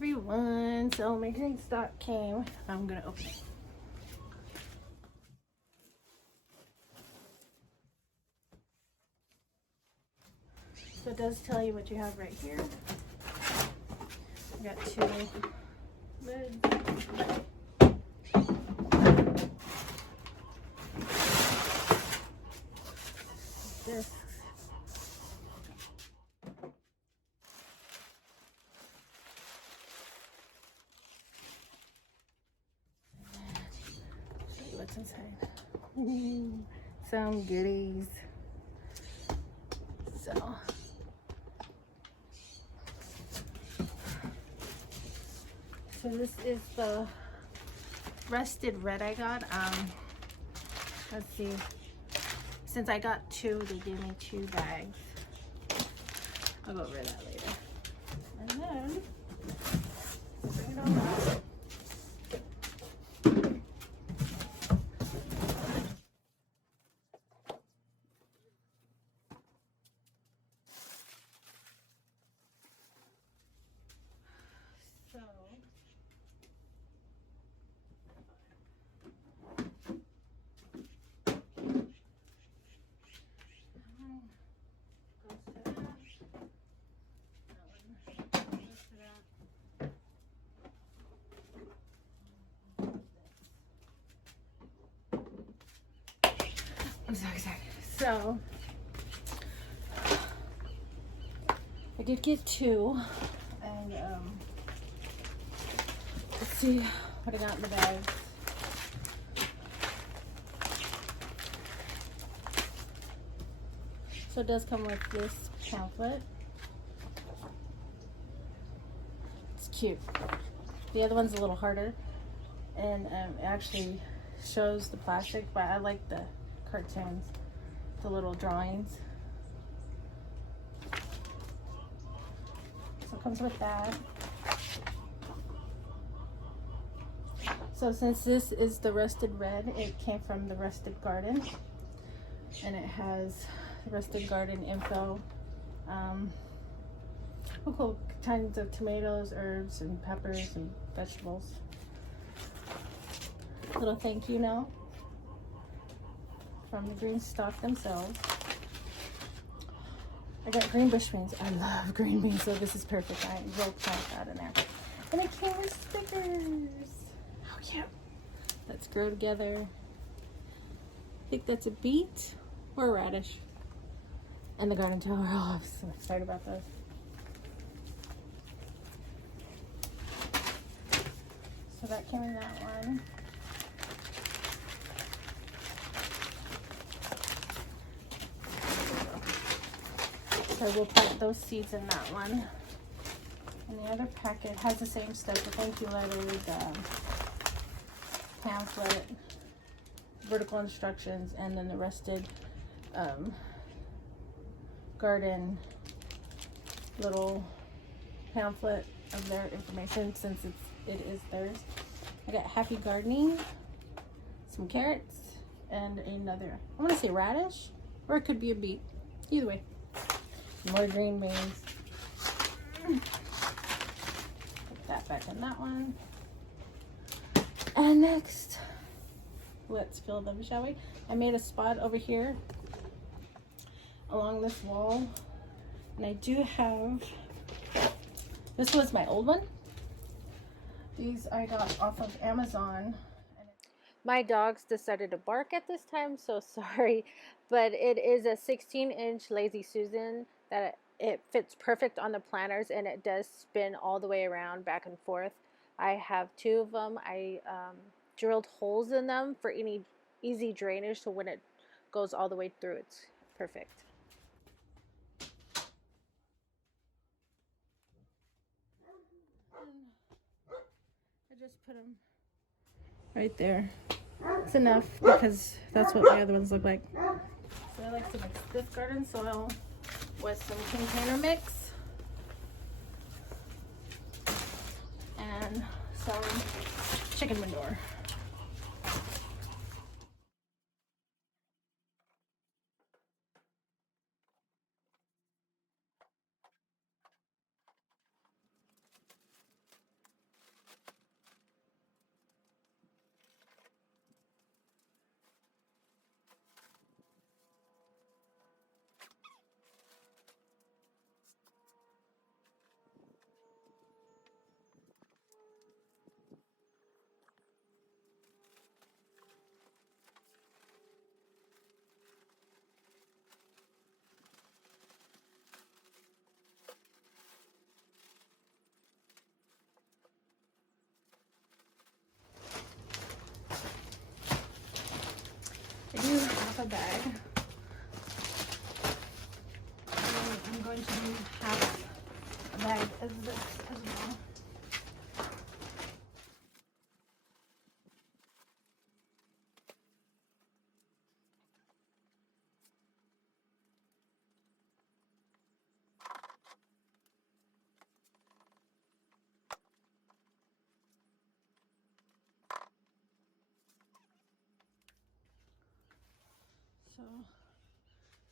everyone. So my GreenStalk came. I'm gonna open it. So it does tell you what you have right here. I got 2 lids. This. Show you what's inside. Some goodies. So this is the Rusted Red I got. Let's see. Since I got 2, they gave me 2 bags. I'll go over that later. And then bring it on up. I'm so excited. So I did get 2, and let's see what I got in the bag. So it does come with this pamphlet. It's cute. The other one's a little harder, and it actually shows the plastic, but I like the cartoons, the little drawings. So it comes with that. So since this is the Rusted Red, it came from the Rusted Garden, and it has Rusted Garden info, cool kinds of tomatoes, herbs, and peppers, and vegetables. Little thank you note from the GreenStalk themselves. I got green bush beans. I love green beans, so this is perfect. I will plant that in there. And it came with stickers. How cute. Let's grow together. I think that's a beet or a radish. And the garden tower. Oh, I'm so excited about those. So that came in that one. So we'll plant those seeds in that one. And the other packet has the same stuff, the thank you letter, the pamphlet, vertical instructions, and then the Rusted Garden little pamphlet of their information, since it is theirs. I got happy gardening, some carrots, and another, I want to say radish, or it could be a beet. Either way. More green beans. Put that back in that one. And next, let's fill them, shall we? I made a spot over here along this wall, and I do have, this was my old one. These I got off of Amazon. My dogs decided to bark at this time, so sorry, but it is a 16-inch Lazy Susan that it fits perfect on the planters, and it does spin all the way around, back and forth. I have 2 of them. I drilled holes in them for any easy drainage, so when it goes all the way through, it's perfect. I just put them right there. It's enough because that's what my other ones look like. So I like to mix this garden soil with some container mix and some chicken manure. a bag. And I'm going to do half a bag of this as well. So,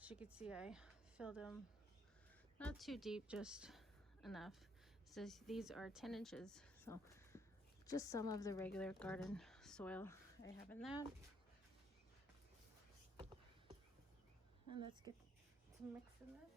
as you can see, I filled them not too deep, just enough. It says these are 10 inches, so just some of the regular garden soil I have in that. And let's get to mixing this.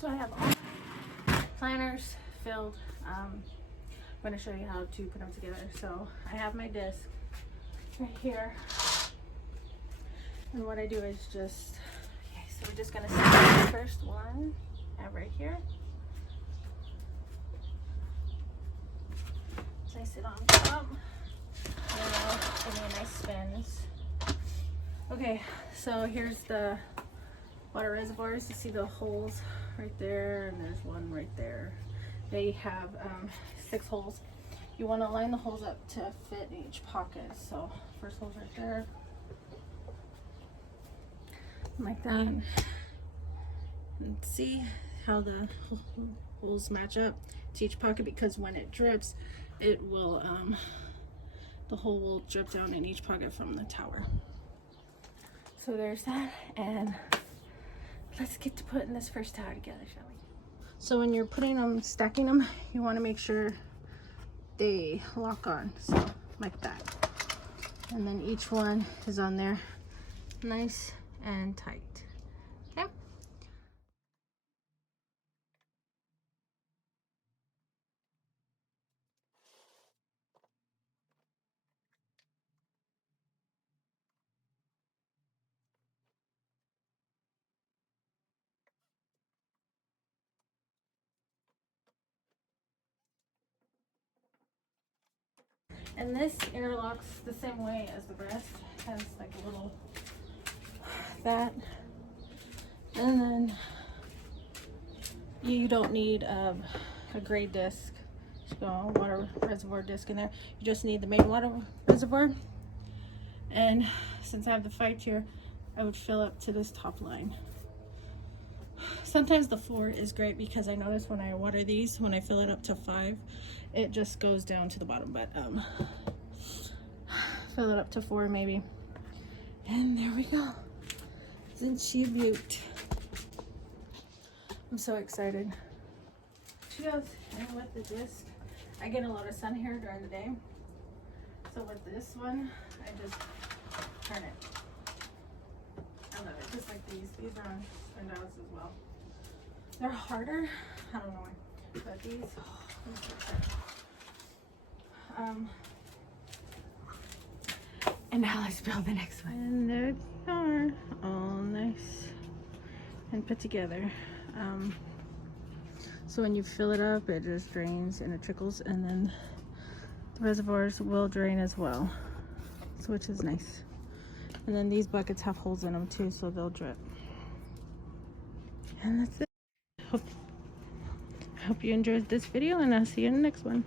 So I have all my planters filled. I'm going to show you how to put them together. So I have my disc right here. And what I do is just, okay, so we're just going to set the first one. I have right here. Place it on top. And I'll give me a nice spins. Okay, so here's the water reservoirs. You see the holes right there, and there's one right there. They have 6 holes. You want to line the holes up to fit in each pocket. So first hole's right there, like that. And see how the holes match up to each pocket, because when it drips, it will the hole will drip down in each pocket from the tower. So there's that, and let's get to putting this first tower together, shall we? So when you're putting them, stacking them, you want to make sure they lock on, so like that. And then each one is on there nice and tight. Okay. And this interlocks the same way as the rest. It has like a little that. And then you don't need a gray disc, so water reservoir disc in there. You just need the main water reservoir. And since I have the 5 tier, I would fill up to this top line. Sometimes the 4 is great, because I notice when I water these, when I fill it up to 5, it just goes down to the bottom. But fill it up to 4 maybe. And there we go. Isn't she a beaut? I'm so excited. She goes in with the disc. I get a lot of sun here during the day. So with this one, I just turn it. I love it. Just like these. These are on spindles as well. They're harder. I don't know why. But these, and now let's build the next one. And there they are, all nice and put together. So when you fill it up, it just drains and it trickles, and then the reservoirs will drain as well, so which is nice. And then these buckets have holes in them too, so they'll drip. And that's it. I hope you enjoyed this video, and I'll see you in the next one.